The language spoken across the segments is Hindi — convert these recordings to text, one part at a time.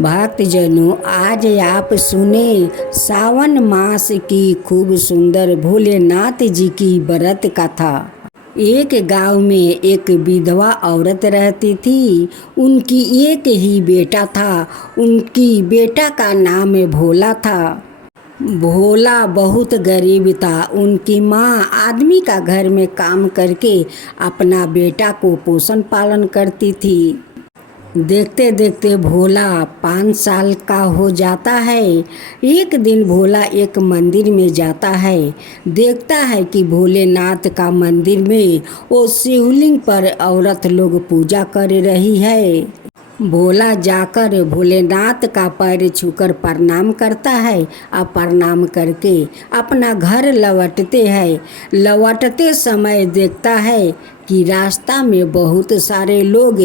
भक्तजनों, आज आप सुने सावन मास की खूब सुंदर भोलेनाथ जी की व्रत कथा। एक गांव में एक विधवा औरत रहती थी। उनकी एक ही बेटा था। उनकी बेटा का नाम भोला था। भोला बहुत गरीब था। उनकी माँ आदमी का घर में काम करके अपना बेटा को पोषण पालन करती थी। देखते देखते भोला 5 साल का हो जाता है। एक दिन भोला एक मंदिर में जाता है। देखता है कि भोलेनाथ का मंदिर में वो शिवलिंग पर औरत लोग पूजा कर रही है। भोला जाकर भोलेनाथ का पैर छूकर प्रणाम करता है और प्रणाम करके अपना घर लौटते हैं। लौटते समय देखता है कि रास्ता में बहुत सारे लोग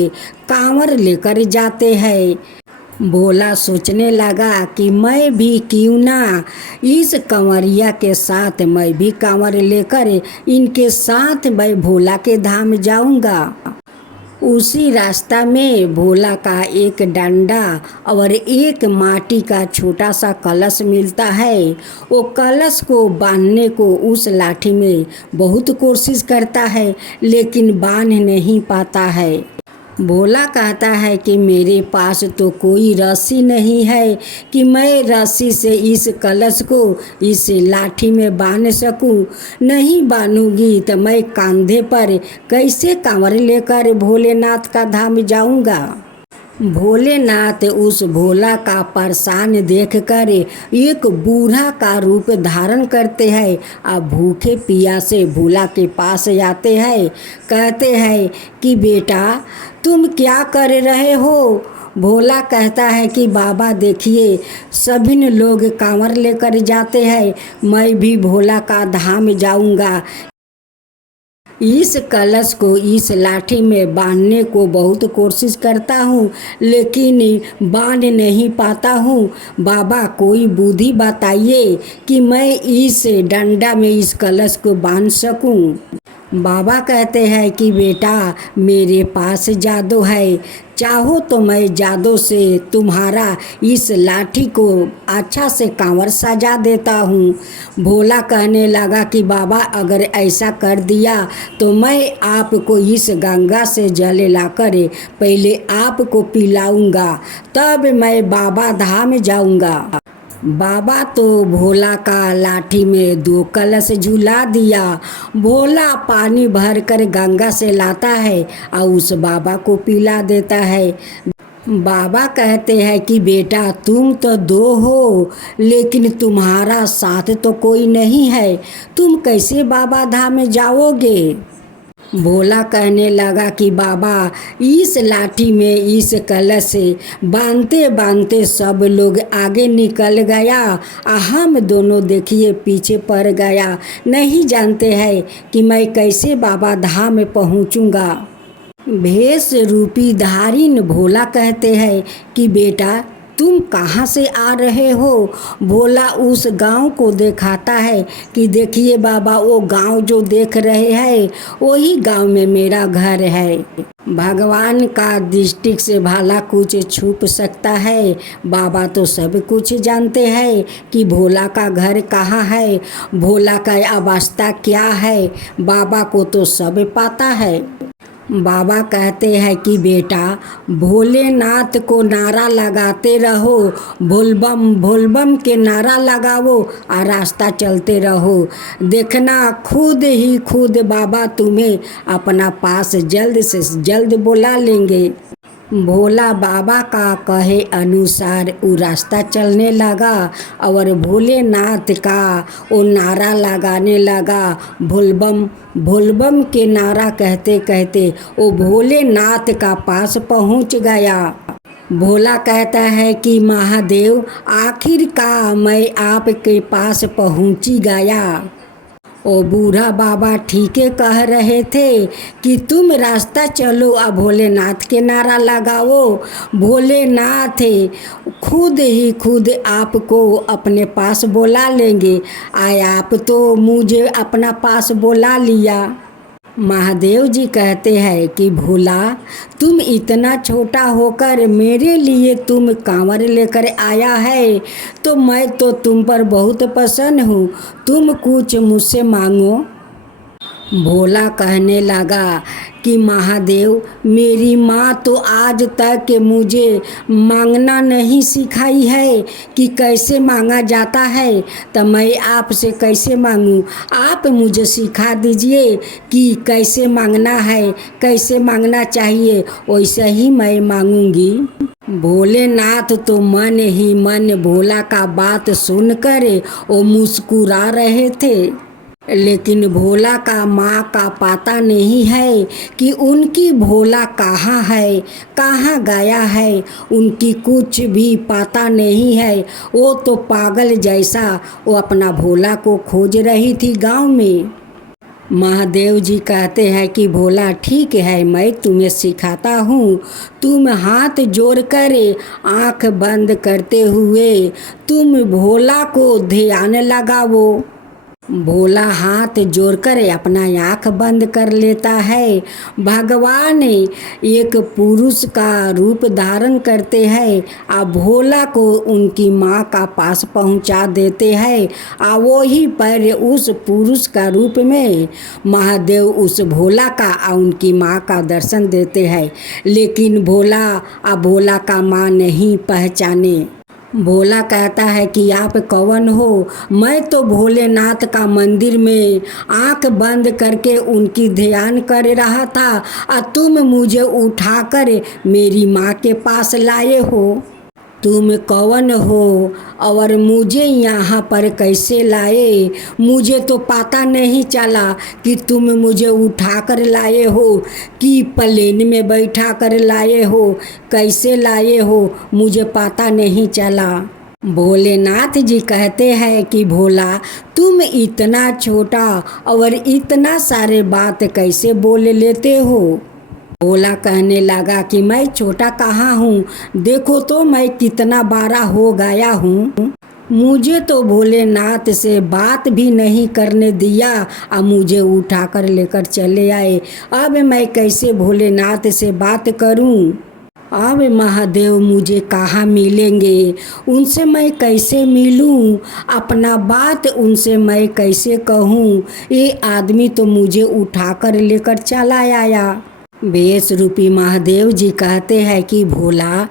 कांवर लेकर जाते हैं। भोला सोचने लगा कि मैं भी क्यों ना इस कंवरिया के साथ मैं भी कांवर लेकर इनके साथ मैं भोला के धाम जाऊंगा। उसी रास्ता में भोला का एक डंडा और एक माटी का छोटा सा कलश मिलता है। वो कलश को बांधने को उस लाठी में बहुत कोशिश करता है, लेकिन बांध नहीं पाता है। भोला कहता है कि मेरे पास तो कोई रस्सी नहीं है कि मैं रस्सी से इस कलश को इस लाठी में बांध सकूं। नहीं बांधूंगी तो मैं कंधे पर कैसे कांवर लेकर भोलेनाथ का धाम जाऊंगा। भोलेनाथ उस भोला का परेशान देखकर एक बूढ़ा का रूप धारण करते हैं और भूखे प्यासे भोला के पास आते हैं। कहते हैं कि बेटा तुम क्या कर रहे हो। भोला कहता है कि बाबा देखिए, सभी लोग कांवर लेकर जाते हैं, मैं भी भोला का धाम जाऊंगा। इस कलश को इस लाठी में बांधने को बहुत कोशिश करता हूँ, लेकिन बांध नहीं पाता हूँ। बाबा कोई बुद्धि बताइए कि मैं इस डंडा में इस कलश को बांध सकूँ। बाबा कहते हैं कि बेटा मेरे पास जादू है, चाहो तो मैं जादू से तुम्हारा इस लाठी को अच्छा से कांवर सजा देता हूँ। भोला कहने लगा कि बाबा अगर ऐसा कर दिया तो मैं आपको इस गंगा से जल लाकर पहले आपको पिलाऊंगा, तब मैं बाबा धाम जाऊंगा। बाबा तो भोला का लाठी में 2 कलश झुला दिया। भोला पानी भरकर गंगा से लाता है और उस बाबा को पिला देता है। बाबा कहते हैं कि बेटा तुम तो 2 हो, लेकिन तुम्हारा साथ तो कोई नहीं है, तुम कैसे बाबा धाम में जाओगे। भोला कहने लगा कि बाबा इस लाठी में इस कलश से बांधते बांधते सब लोग आगे निकल गया और हम दोनों देखिए पीछे पड़ गया। नहीं जानते हैं कि मैं कैसे बाबा धाम में पहुंचूंगा। भेष रूपी धारिन भोला कहते हैं कि बेटा तुम कहाँ से आ रहे हो। भोला उस गांव को दिखाता है कि देखिए बाबा, वो गांव जो देख रहे हैं वही गांव में मेरा घर है। भगवान का दृष्टि से भला कुछ छुप सकता है। बाबा तो सब कुछ जानते हैं कि भोला का घर कहाँ है, भोला का अवस्था क्या है। बाबा को तो सब पता है। बाबा कहते हैं कि बेटा भोलेनाथ को नारा लगाते रहो, बोलबम बोलबम के नारा लगाओ और रास्ता चलते रहो। देखना खुद ही खुद बाबा तुम्हें अपना पास जल्द से जल्द बुला लेंगे। भोला बाबा का कहे अनुसार वो रास्ता चलने लगा और भोलेनाथ का वो नारा लगाने लगा। भोलबम भोलबम के नारा कहते कहते वो भोलेनाथ का पास पहुंच गया। भोला कहता है कि महादेव आखिरकार मैं आपके पास पहुंची गया। ओ बूढ़ा बाबा ठीके कह रहे थे कि तुम रास्ता चलो और भोलेनाथ के नारा लगाओ। भोलेनाथ खुद ही खुद आपको अपने पास बुला लेंगे। आए आप तो मुझे अपना पास बुला लिया। महादेव जी कहते हैं कि भोला, तुम इतना छोटा होकर मेरे लिए तुम कांवर लेकर आया है, तो मैं तो तुम पर बहुत प्रसन्न हूँ। तुम कुछ मुझसे मांगो। भोला कहने लगा कि महादेव, मेरी माँ तो आज तक मुझे मांगना नहीं सिखाई है कि कैसे मांगा जाता है, तो मैं आपसे कैसे मांगूं। आप मुझे सिखा दीजिए कि कैसे मांगना है, कैसे मांगना चाहिए, वैसे ही मैं मांगूंगी। भोलेनाथ तो मन ही मन भोला का बात सुनकर वो मुस्कुरा रहे थे, लेकिन भोला का माँ का पता नहीं है कि उनकी भोला कहाँ है, कहाँ गया है, उनकी कुछ भी पता नहीं है। वो तो पागल जैसा वो अपना भोला को खोज रही थी गांव में। महादेव जी कहते हैं कि भोला, ठीक है, मैं तुम्हें सिखाता हूँ। तुम हाथ जोड़कर आँख बंद करते हुए तुम भोला को ध्यान लगाओ। भोला हाथ जोड़कर अपना आँख बंद कर लेता है। भगवान एक पुरुष का रूप धारण करते हैं और भोला को उनकी माँ का पास पहुँचा देते हैं और वही पर उस पुरुष का रूप में महादेव उस भोला का और उनकी माँ का दर्शन देते हैं, लेकिन भोला और भोला का माँ नहीं पहचाने। भोला कहता है कि आप कौन हो। मैं तो भोलेनाथ का मंदिर में आंख बंद करके उनकी ध्यान कर रहा था और तुम मुझे उठाकर मेरी माँ के पास लाए हो। तुम कौन हो और मुझे यहाँ पर कैसे लाए? मुझे तो पता नहीं चला कि तुम मुझे उठा कर लाए हो कि प्लेन में बैठा कर लाए हो, कैसे लाए हो, मुझे पता नहीं चला। भोलेनाथ जी कहते हैं कि भोला, तुम इतना छोटा और इतना सारे बात कैसे बोल लेते हो? भोला कहने लगा कि मैं छोटा कहाँ हूँ, देखो तो मैं कितना बड़ा हो गया हूँ। मुझे तो भोलेनाथ से बात भी नहीं करने दिया और मुझे उठाकर लेकर चले आए। अब मैं कैसे भोलेनाथ से बात करूँ? अब महादेव मुझे कहाँ मिलेंगे? उनसे मैं कैसे मिलूं? अपना बात उनसे मैं कैसे कहूँ? ये आदमी तो मुझे उठाकर लेकर चला आया। बेस रूपी महादेव जी कहते हैं कि भोला,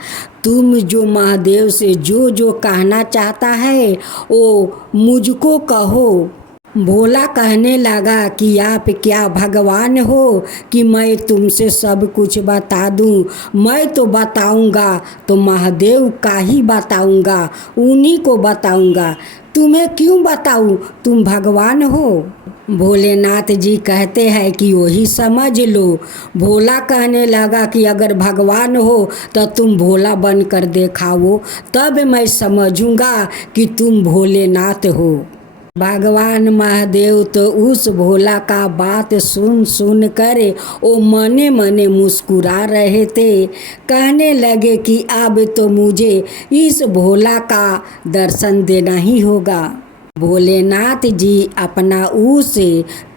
तुम जो महादेव से जो जो कहना चाहता है वो मुझको कहो। भोला कहने लगा कि आप क्या भगवान हो कि मैं तुमसे सब कुछ बता दूं? मैं तो बताऊंगा तो महादेव का ही बताऊंगा, उन्हीं को बताऊंगा। तुम्हें क्यों बताऊं? तुम भगवान हो। भोलेनाथ जी कहते हैं कि वही समझ लो। भोला कहने लगा कि अगर भगवान हो तो तुम भोला बन कर दिखाओ, तब मैं समझूंगा कि तुम भोलेनाथ हो। भगवान महादेव तो उस भोला का बात सुन कर वो मने मने मुस्कुरा रहे थे। कहने लगे कि अब तो मुझे इस भोला का दर्शन देना ही होगा। भोलेनाथ जी अपना उस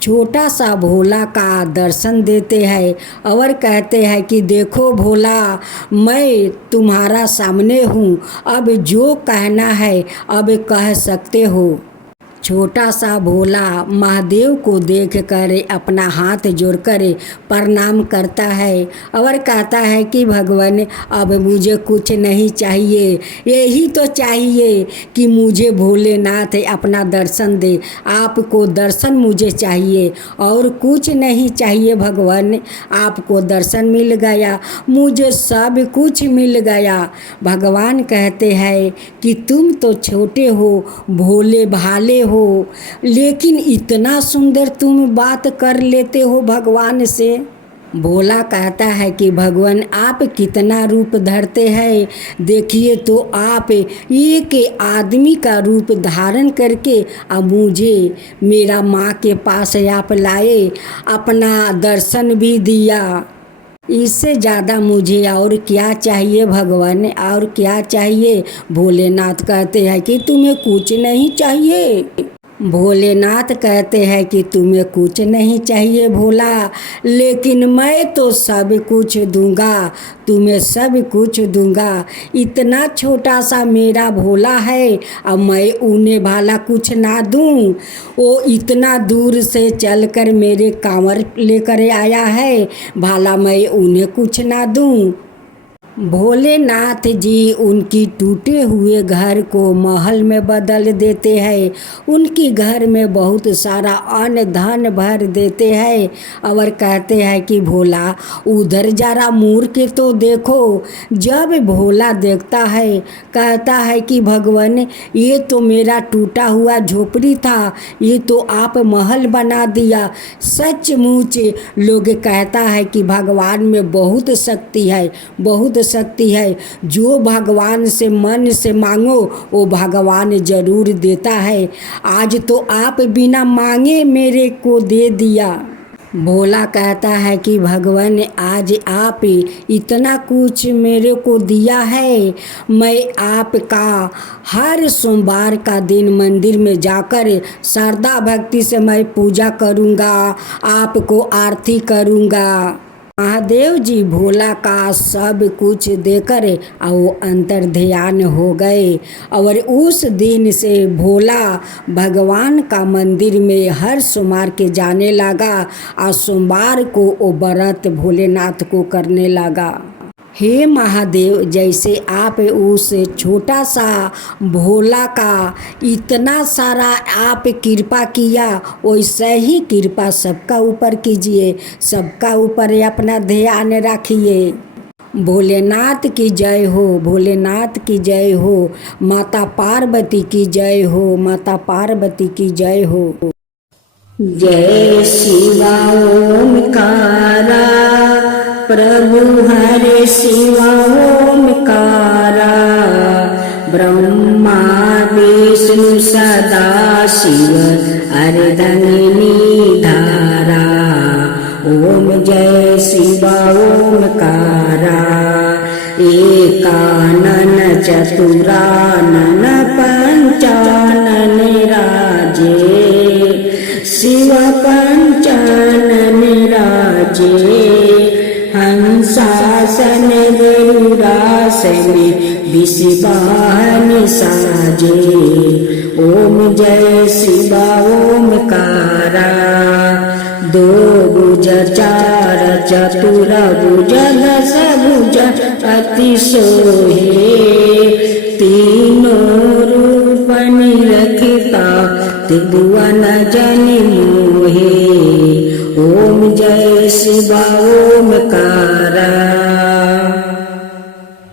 छोटा सा भोला का दर्शन देते हैं और कहते हैं कि देखो भोला, मैं तुम्हारा सामने हूँ, अब जो कहना है अब कह सकते हो। छोटा सा भोला महादेव को देखकर अपना हाथ जोड़कर प्रणाम करता है और कहता है कि भगवान, अब मुझे कुछ नहीं चाहिए, यही तो चाहिए कि मुझे भोलेनाथ अपना दर्शन दे। आपको दर्शन मुझे चाहिए और कुछ नहीं चाहिए भगवान। आपको दर्शन मिल गया, मुझे सब कुछ मिल गया। भगवान कहते हैं कि तुम तो छोटे हो, भोले भाले हो, लेकिन इतना सुंदर तुम बात कर लेते हो भगवान से। भोला कहता है कि भगवान, आप कितना रूप धरते हैं, देखिए तो आप एक आदमी का रूप धारण करके अब मुझे मेरा माँ के पास आप लाए, अपना दर्शन भी दिया। इससे ज़्यादा मुझे और क्या चाहिए भगवान, और क्या चाहिए? भोलेनाथ कहते हैं कि तुम्हें कुछ नहीं चाहिए। भोलेनाथ कहते हैं कि तुम्हें कुछ नहीं चाहिए भोला, लेकिन मैं तो सब कुछ दूंगा, तुम्हें सब कुछ दूंगा। इतना छोटा सा मेरा भोला है, अब मैं उन्हें भाला कुछ ना दूं। वो इतना दूर से चलकर मेरे कांवर लेकर आया है, भाला मैं उन्हें कुछ ना दूं। भोलेनाथ जी उनकी टूटे हुए घर को महल में बदल देते हैं, उनकी घर में बहुत सारा अन्न धन भर देते हैं और कहते हैं कि भोला उधर जरा मुड़ के तो देखो। जब भोला देखता है कहता है कि भगवान ये तो मेरा टूटा हुआ झोपड़ी था, ये तो आप महल बना दिया। सचमुच लोग कहता है कि भगवान में बहुत शक्ति है, बहुत शक्ति है। जो भगवान से मन से मांगो वो भगवान जरूर देता है। आज तो आप बिना मांगे मेरे को दे दिया। भोला कहता है कि भगवान आज आप इतना कुछ मेरे को दिया है, मैं आपका हर सोमवार का दिन मंदिर में जाकर श्रद्धा भक्ति से मैं पूजा करूँगा, आपको आरती करूँगा। महादेव जी भोला का सब कुछ देकर और वो अंतर ध्यान हो गए और उस दिन से भोला भगवान का मंदिर में हर सोमवार के जाने लगा और सोमवार को वो व्रत भोलेनाथ को करने लगा। हे महादेव, जैसे आप उस छोटा सा भोला का इतना सारा आप कृपा किया, वैसे ही कृपा सबका ऊपर कीजिए, सबका ऊपर अपना ध्यान रखिए। भोलेनाथ की जय हो, भोलेनाथ की जय हो, माता पार्वती की जय हो, माता पार्वती की जय हो। जय शिवा ओमकारा, प्रभु हरे शिवा ओमकारा, ब्रह्मा विष्णु सदा शिव अर्धंगिनी धारा। ओम जय शिवा ओमकारा, एकानन चतुरानन पंचानन राजे, शिव पंचानन राजे। हंसासन गरुड़ासन विषवाहन साजे। ओम जय शिवा ओमकारा, दो भुज चार चतुर भुज दस भुज अति सोहे, तीनों रूप निरखता त्रिभुवन जन मोहे। ओम जय शिवा ओमकारा,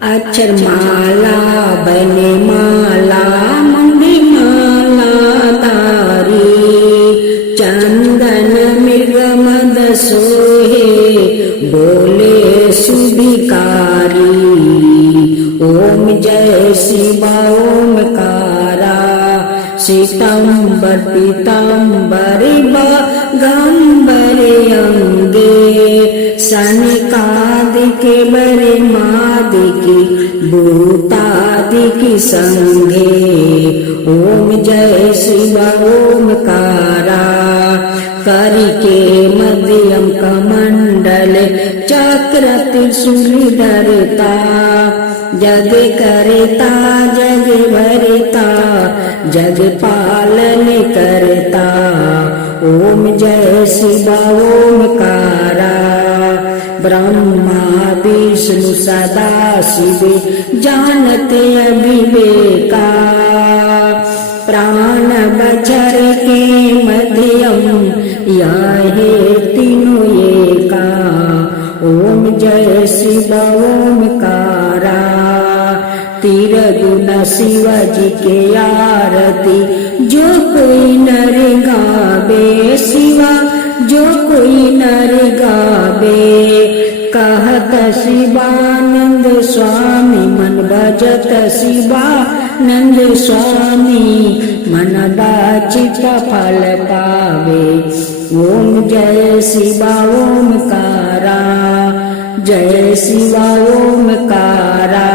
अक्षर माला बने माला मंगली माला तारी, चंदन मृग मद सोहे बोले सुभिकारी। ओम जय शिवा ओमकारा, श्वेतांबर पीतांबर गंबर अंगे, सनकादिक बरे मादिकी भूतादिकी संगे। ओम जय शिवा ओमकारा, करिके मध्यम कमंडल चक्र त्रिशूल धरता, जग करता जग भरता, जग पालन करता। ओम जय शिवा ओमकारा, ब्रह्मा विष्णु सदा शिव जानते अविवेका, प्राण बचर के मध्यम याहे तीनों एका। ओम जय शिवा ओमकारा, तीर गुण शिव जी के आरती जो कोई नर गावे, शिवा जो कोई नर गावे। कहत शिवानंद स्वामी मन भजत शिवानंद स्वामी, मन बाचित फल पावे। ओम जय शिवा ओमकारा, जय शिवा ओमकारा।